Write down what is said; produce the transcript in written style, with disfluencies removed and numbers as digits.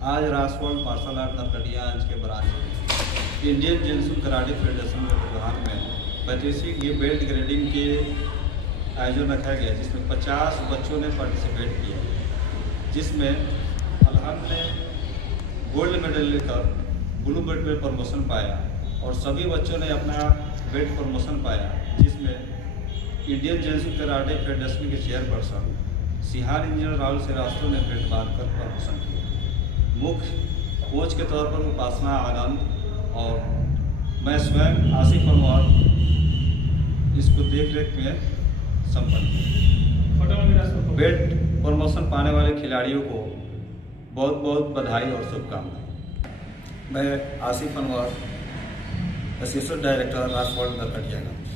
आज राष्ट्रवाद martial art Narkatiaganj के ब्रांच में इंडियन जिनसु कराटे फेडरेशन के प्रधान में 35वीं ये बेल्ट ग्रेडिंग के आयोजन रखा गया, जिसमें 50 बच्चों ने पार्टिसिपेट किया, जिसमें अलहन ने गोल्ड मेडल लेकर ब्लू बेल्ट में प्रमोशन पाया और सभी बच्चों ने अपना बेल्ट प्रमोशन पाया, जिसमें इंडियन जिनसु कराटे फेडरेशन के चेयरपर्सन सिहार इंजीनियर राहुल श्रीवास्तव ने बेल्ट बांधकर प्रमोशन किया। मुख्य कोच के तौर पर उपासना आनंद और मैं स्वयं आसिफ अनवर इसको देख रेख में संपन्न। बेल्ट प्रमोशन पाने वाले खिलाड़ियों को बहुत बहुत बधाई और शुभकामनाएं। मैं आसिफ अनवर, असिस्टेंट डायरेक्टर राष्ट्रवाद नरकटियागंज।